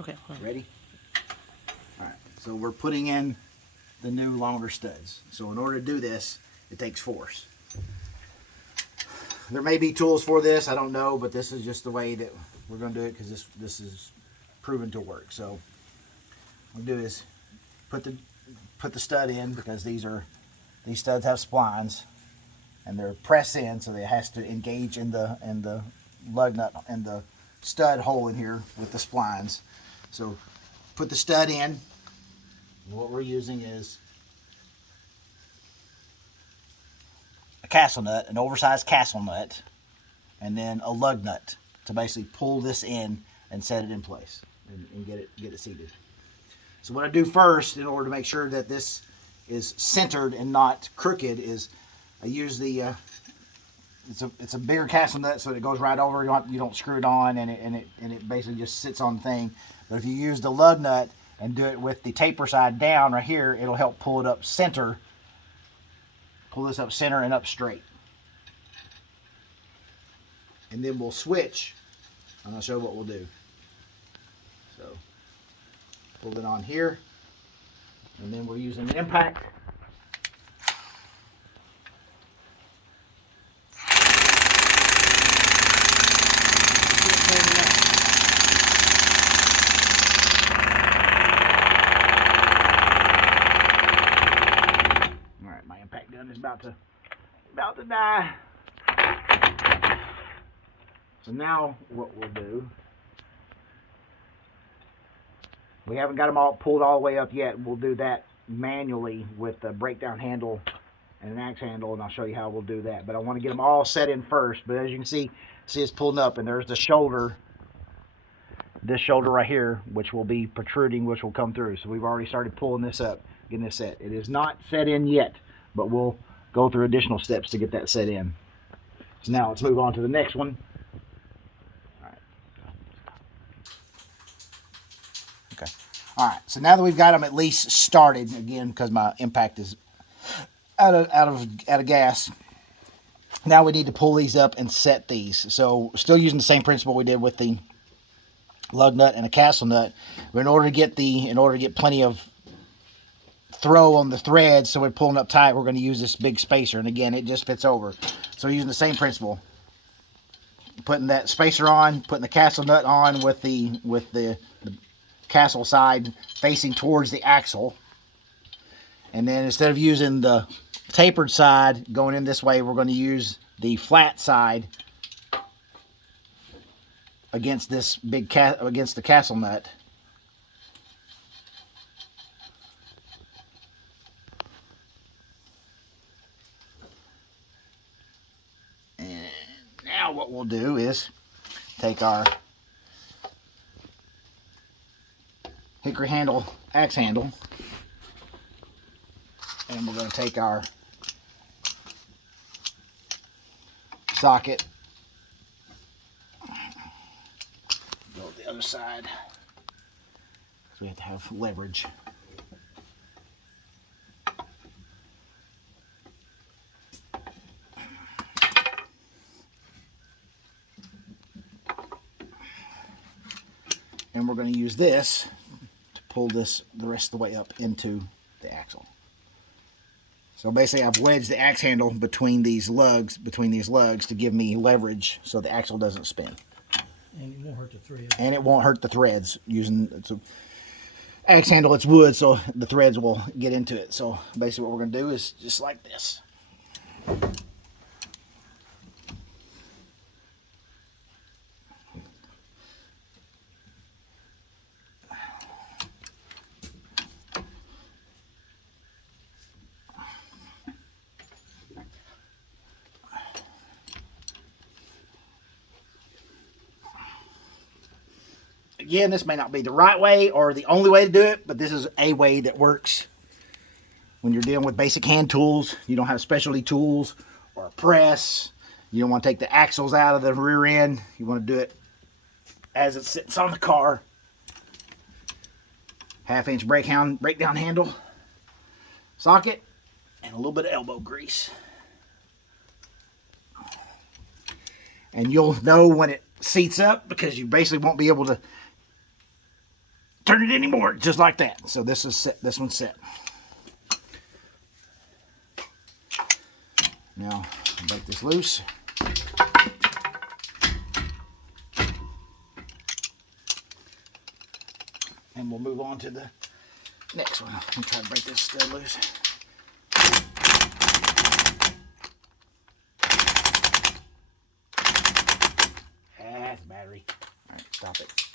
Okay. Ready? All right. So we're putting in the new longer studs. So in order to do this, it takes force. There may be tools for this, I don't know, but this is just the way that we're going to do it because this is proven to work. So what we'll do is put the stud in because these studs have splines and they're pressed in, so it has to engage in the lug nut and the stud hole in here with the splines. So put the stud in. What we're using is a castle nut, an oversized castle nut, and then a lug nut to basically pull this in and set it in place and get it seated. So what I do first, in order to make sure that this is centered and not crooked, is I use the it's a bigger castle nut, so it goes right over. You don't screw it on, and it basically just sits on the thing. But if you use the lug nut and do it with the taper side down right here, it'll help pull it up center. Pull this up center and up straight. And then we'll switch, and I'll show what we'll do. So pull it on here, and then we're using an impact. All right, my impact gun is about to die. So now what we'll do, we haven't got them all pulled all the way up yet. We'll do that manually with the breakdown handle and an axe handle, and I'll show you how we'll do that. But I want to get them all set in first. But as you can see it's pulling up, and there's the shoulder, this shoulder right here, which will be protruding, which will come through. So we've already started pulling this up, getting this set. It is not set in yet, but we'll go through additional steps to get that set in. So now let's move on to the next one. Okay. All right. So now that we've got them at least started, again, because my impact is out of gas, now we need to pull these up and set these. So still using the same principle we did with the lug nut and a castle nut. But in order to get plenty of throw on the threads, so we're pulling up tight, we're going to use this big spacer, and again, it just fits over. So we're using the same principle. Putting that spacer on, putting the castle nut on with the castle side facing towards the axle, and then instead of using the tapered side going in this way, we're going to use the flat side against this against the castle nut. And now what we'll do is take our hickory handle axe handle, and we're going to take our socket, go to the other side, so we have to have leverage. And we're going to use this to pull this the rest of the way up into the axle. So basically I've wedged the axe handle between these lugs to give me leverage so the axle doesn't spin. And it won't hurt the threads. And it won't hurt the threads. Using it's a axe handle, it's wood, so the threads will get into it. So basically what we're going to do is just like this. Again, this may not be the right way or the only way to do it, but this is a way that works when you're dealing with basic hand tools. You don't have specialty tools or a press. You don't want to take the axles out of the rear end. You want to do it as it sits on the car. 1/2-inch breakdown handle, socket, and a little bit of elbow grease. And you'll know when it seats up because you basically won't be able to turn it anymore, just like that. So this is set. This one's set. Now break this loose. And we'll move on to the next one. I'm trying to break this stud loose. That's battery. All right, stop it.